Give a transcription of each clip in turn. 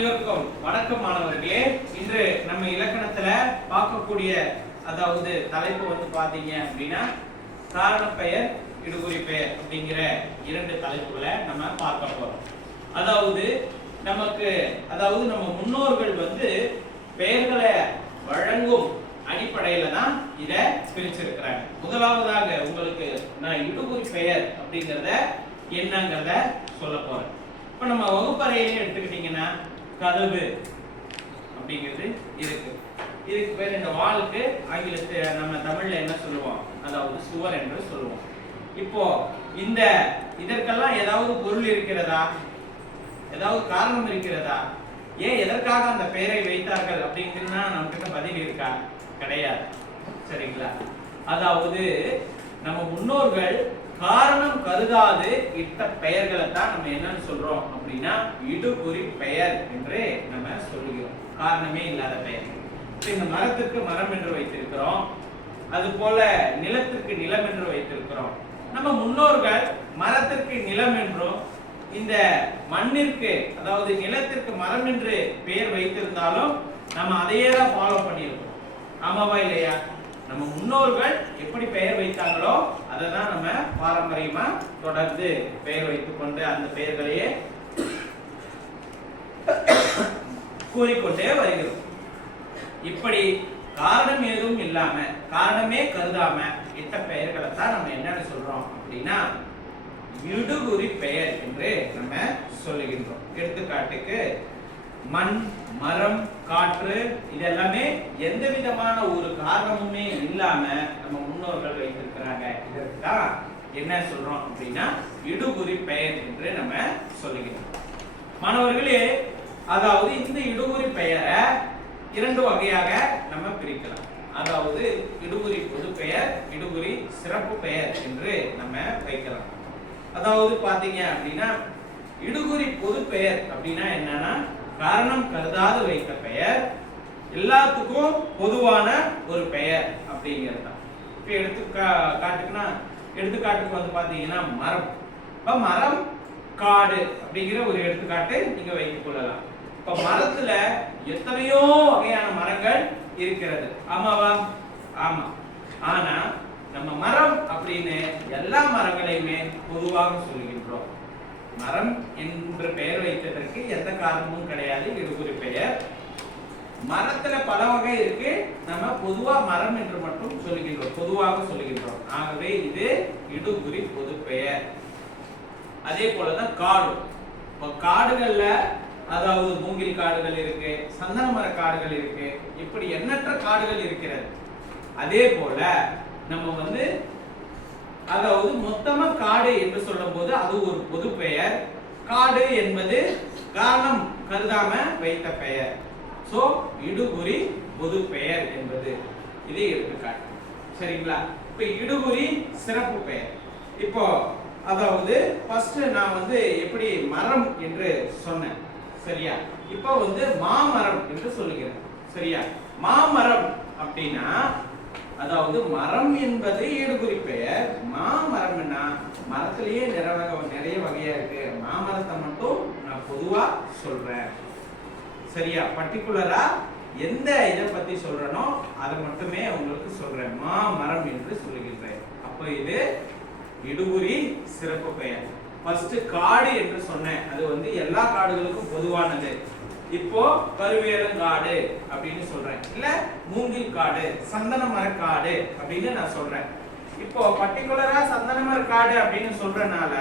அனைவருக்கும் வணக்கம் மாணவர்களே. இன்று நம்ம இலக்கணத்துல பார்க்கக்கூடிய அதாவது தலைப்பு வந்து பாத்தீங்க அப்படின்னா காரணப்பெயர் இடுகுறி பெயர் அப்படிங்கிற இரண்டு தலைப்புகளை நம்ம பார்க்க போறோம். அதாவது நம்ம முன்னோர்கள் வந்து பெயர்களை வழங்கும் அடிப்படையில தான் இத பிரிச்சிருக்கிறாங்க. முதலாவதாக உங்களுக்கு நான் இடுகுறி பெயர் அப்படிங்கறத என்னங்கறத சொல்ல போறேன். இப்ப நம்ம வகுப்பறையில எடுத்துக்கிட்டீங்கன்னா கதவு அப்படிங்கிறது இருக்கு. இதுக்கு பேர் இந்த வாலுக்கு ஆங்கிலத்துல நம்ம தமிழ்ல என்ன சொல்லுவோம், அதாவது சுவர் என்று சொல்லுவோம். இப்போ இதற்கெல்லாம் ஏதாவது பொருள் இருக்கிறதா, ஏதாவது காரணம் இருக்கிறதா, ஏன் எதற்காக அந்த பெயரை வைத்தார்கள் அப்படிங்கிறதுனா நமக்கு பதில் இருக்கா? கிடையாது. சரிங்களா? அதாவது நம்ம முன்னோர்கள் காரணம் கருதாது இட்ட பெயர்களை தான் நம்ம என்னன்னு சொல்றோம் அப்படின்னா இடுகுறி பெயர் என்று நம்ம சொல்லுகிறோம். காரணமே இல்லாத பெயர். இந்த மரத்திற்கு மரம் என்று வைத்திருக்கிறோம், அது போல நிலத்திற்கு நிலம் என்று வைத்திருக்கிறோம். நம்ம முன்னோர்கள் மரத்திற்கு நிலம் என்றும் இந்த மண்ணிற்கு அதாவது நிலத்திற்கு மரம் என்று பெயர் வைத்திருந்தாலும் நம்ம அதையே தான் ஃபாலோ பண்ணியிருக்கோம். ஆமாவா இல்லையா? நம்ம முன்னோர்கள் எப்படி பெயர் வைத்தாங்களோ அதை தான் நம்ம பாரம்பரியமா தொடர்ந்து பெயர் வைத்துக் கொண்டு அந்த பெயர்களையே கூறிக்கொண்டே வருகிறோம். இப்படி காரணம் எதுவும் இல்லாம காரணமே கருதாம இட்ட பெயர்களை தான் நம்ம என்னன்னு சொல்றோம் அப்படின்னா இடுகுறி பெயர் என்று நம்ம சொல்லுகின்றோம். எடுத்துக்காட்டுக்கு மண், மரம், காற்று இதெல்லாமே எந்த விதமான ஒரு காரணமுமே இல்லாம நம்ம முன்னோர்கள் வைத்திருக்கிறாங்க. இதற்கு தான் என்ன சொல்றோம் அப்படின்னா இடுகுறி பெயர் என்று நம்ம சொல்லுகிறோம். மாணவர்களே, அதாவது இந்த இடுகுறி பெயரை இரண்டு வகையாக நம்ம பிரிக்கலாம். அதாவது இடுகுறி பொது பெயர், இடுகுறி சிறப்பு பெயர் என்று நம்ம வைக்கலாம். அதாவது பாத்தீங்க அப்படின்னா இடுகுறி பொது பெயர் அப்படின்னா என்னன்னா காரணம் கருதாது வைத்த பெயர், எல்லாத்துக்கும் பொதுவான ஒரு பெயர் அப்படிங்கிறது தான். இப்ப எடுத்துக்காட்டுக்கு வந்து பாத்தீங்கன்னா மரம். இப்ப மரம், காடு அப்படிங்கிற ஒரு எடுத்துக்காட்டு நீங்க வைத்துக் கொள்ளலாம். இப்ப மரத்துல எத்தனையோ வகையான மரங்கள் இருக்கிறது. ஆமாவா? ஆமா. ஆனா நம்ம மரம் அப்படின்னு எல்லா மரங்களையுமே பொதுவாக சொல்லுகின்றோம். மரம் என்று பெயர் வைத்ததற்கு எந்த காரணமும் கிடையாது. இடுகுறி பெயர். மரத்துல பல வகை இருக்கு, நம்ம பொதுவா மரம் என்று மட்டும் சொல்லுகின்றோம், பொதுவாக சொல்லுகின்றோம். ஆகவே இது இடுகுறி பொது பெயர். அதே போலதான் காடு. காடுகள்ல அதாவது மூங்கில் காடுகள் இருக்கு, சந்தன மர காடுகள் இருக்கு, இப்படி எண்ணற்ற காடுகள் இருக்கிறது. அதே போல நம்ம அதாவது மொத்தமா காடு என்று சொல்லும் போது அது ஒரு பொது பெயர். காடு என்பது காரணம் கருதாம வைத்த பெயர். சோ இடுகுறி பொது பெயர் என்பது இது எடுத்துக்காட்டு. சரிங்களா? இப்ப இடுகுறி சிறப்பு பெயர். இப்போ அதாவது ஃபர்ஸ்ட் நான் எப்படி மரம் என்று சொன்னேன். சரியா? இப்போ மாமரம் என்று சொல்லுகிறேன். சரியா? மாமரம் அப்படின்னா அதாவது மரம் என்பது இடுகுறி பெயர். மாமரம்னா மரத்திலேயே நிறைய வகையா இருக்கு. மாமரத்தை மட்டும் நான் பொதுவா சொல்றேன். சரியா? பர்டிகுலரா எந்த இதை பத்தி சொல்றனோ அதை மட்டுமே உங்களுக்கு சொல்றேன். மாமரம் என்று சொல்லுகின்றேன். அப்போ இது இடுகுறி சிறப்பு பெயர். ஃபர்ஸ்ட் காடு என்று சொன்னேன், அது எல்லா காடுகளுக்கும் பொதுவானது. இப்போ கருவேலங்காடு அப்படின்னு சொல்றேன், இல்ல மூங்கில் காடு, சந்தன மரக்காடு அப்படின்னு நான் சொல்றேன். இப்போ பர்டிகுலரா சந்தன மரக்காடு அப்படின்னு சொல்றனால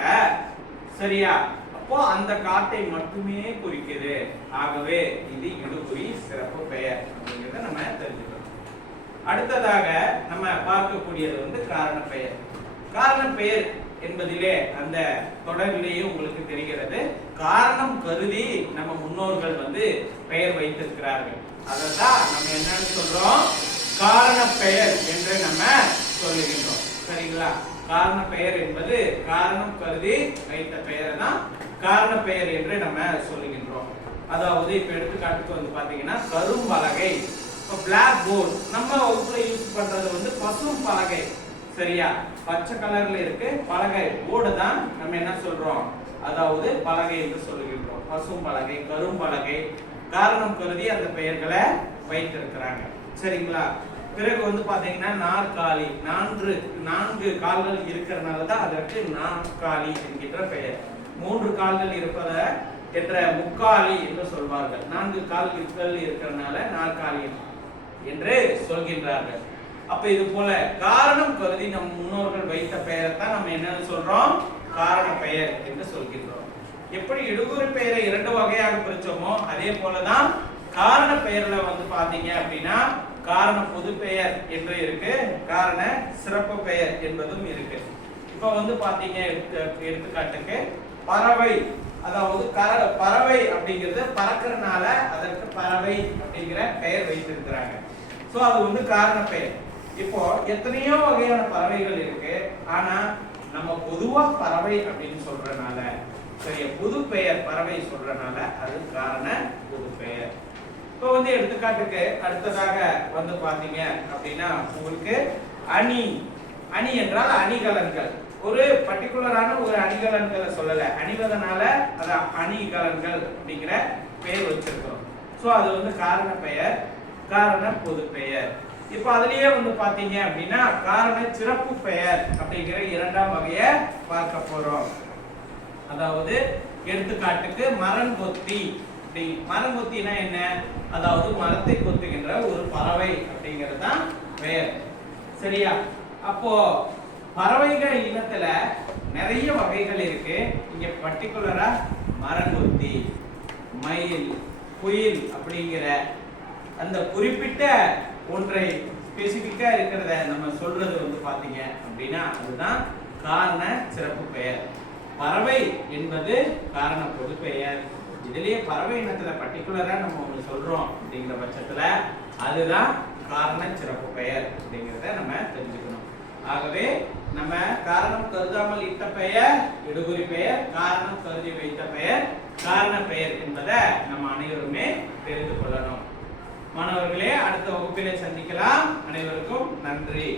சரியா, அப்போ அந்த காட்டை மட்டுமே குறிக்குது. ஆகவே இது இடுகுறி சிறப்பு பெயர் அப்படிங்கறத நம்ம தெரிஞ்சுக்கிறோம். அடுத்ததாக நம்ம பார்க்கக்கூடியது காரண பெயர். காரண பெயர் என்பதிலே அந்த தொடரிலேயே உங்களுக்கு தெரிகிறது, காரணம் கருதி நம்ம முன்னோர்கள் பெயர் வைத்திருக்கிறார்கள். அதான் நம்ம என்னன்னு சொல்றோம், காரண பெயர் என்று நம்ம சொல்லுகின்றோம். சரிங்களா? காரண பெயர் என்பது காரணம் கருதி வைத்த பெயரை தான் காரண பெயர் என்று நம்ம சொல்லுகின்றோம். அதாவது இப்ப எடுத்துக்காட்டுக்கு பாத்தீங்கன்னா கரும்பலகை. இப்ப பிளாக் போர்டு நம்ம வகுப்புல யூஸ் பண்றது பசும் பலகை. சரியா? பச்சை கலர்ல இருக்கு பலகை, போர்டு தான் நம்ம என்ன சொல்றோம், அதாவது பலகை என்று சொல்லுகின்றோம். பசும்பலகை, கரும்பலகை காரணம் கருதி அந்த பெயர்களை வைத்திருக்கிறாங்க. சரிங்களா? பிறகு வந்து பாத்தீங்கன்னா நாற்காலி, நான்கு கால்கள் இருக்கிறதுனால தான் அதற்கு நாற்காலி என்கின்ற பெயர். 3 கால்கள் இருப்பத என்ற முக்காலி என்று சொல்வார்கள். 4 கால்கள் இருக்கிறதுனால நாற்காலி என்று சொல்கின்றார்கள். அப்ப இது போல காரணம் கருதி நம் முன்னோர்கள் வைத்த பெயரை தான் நம்ம என்ன சொல்றோம்? காரண பெயர் என்று சொல்கின்றோம். எப்படி இடுகுறி பெயரை 2 வகையாக பிரிச்சோமோ அதே போலதான் காரண பெயர்ல வந்து பாத்தீங்க அப்படின்னா காரண பொது பெயர் என்று இருக்கு, காரண சிறப்பு பெயர் என்பதும் இருக்கு. இப்ப வந்து பாத்தீங்க எடுத்துக்காட்டுக்கு பறவை, அதாவது பறவை அப்படிங்கிறது பறக்கிறதுனால அதற்கு பறவை அப்படிங்கிற பெயர் வைத்திருக்கிறாங்க. சோ அது வந்து காரண பெயர். இப்போ எத்தனையோ வகையான பறவைகள் இருக்கு, ஆனா நம்ம பொதுவா பறவை அப்படின்னு சொல்றதுனால, சரி புது பெயர் பறவை சொல்றதுனால அது காரண பொது பெயர். இப்போ வந்து எடுத்துக்காட்டுக்கு அடுத்ததாக வந்து பாத்தீங்க அப்படின்னா உங்களுக்கு அணி, அணி என்றால் அணிகலன்கள். ஒரு பர்டிகுலரான ஒரு அணிகலன்களை சொல்லல, அணிவதனால அது அணிகலன்கள் அப்படிங்கிற பெயர் வச்சிருக்கிறோம். சோ அது வந்து காரண பெயர், காரண பொது பெயர். இப்போ அதுலயே வந்து பாத்தீங்க அப்படின்னா காரண சிறப்பு பெயர் அப்படிங்கிற 2ஆம் வகையை பார்க்க போறோம். அதாவது எடுத்துக்காட்டுக்கு மரங்கொத்தி. மரங்கொத்தினா என்ன? அதாவது மரத்தை கொத்துகின்ற ஒரு பறவை அப்படிங்கிறது தான் பெயர். சரியா? அப்போ பறவைகள் இனத்துல நிறைய வகைகள் இருக்கு. இங்க பர்டிகுலரா மரங்கொத்தி, மயில், குயில் அப்படிங்கிற அந்த குறிப்பிட்ட ஒன்றை ஸ்பெசிபிக்கா இருக்கிறத நம்ம சொல்றது வந்து பாத்தீங்க அப்படின்னா அதுதான் காரண சிறப்பு பெயர். பறவை என்பது காரண பொது பெயர். இதுலயே பறவை இனத்துல பர்டிகுலரா நம்ம ஒண்ணு சொல்றோம் அப்படிங்கிற பட்சத்துல அதுதான் காரண சிறப்பு பெயர் அப்படிங்கிறத நம்ம தெரிஞ்சுக்கணும். ஆகவே நம்ம காரணம் கருதாமல் இட்ட பெயர் இடுகுறி பெயர், காரணம் கருதி வைத்த பெயர் காரண பெயர் என்பதை நம்ம அனைவருமே தெரிந்து கொள்ளணும். மாணவர்களே, அடுத்த வகுப்பிலே சந்திக்கலாம். அனைவருக்கும் நன்றி.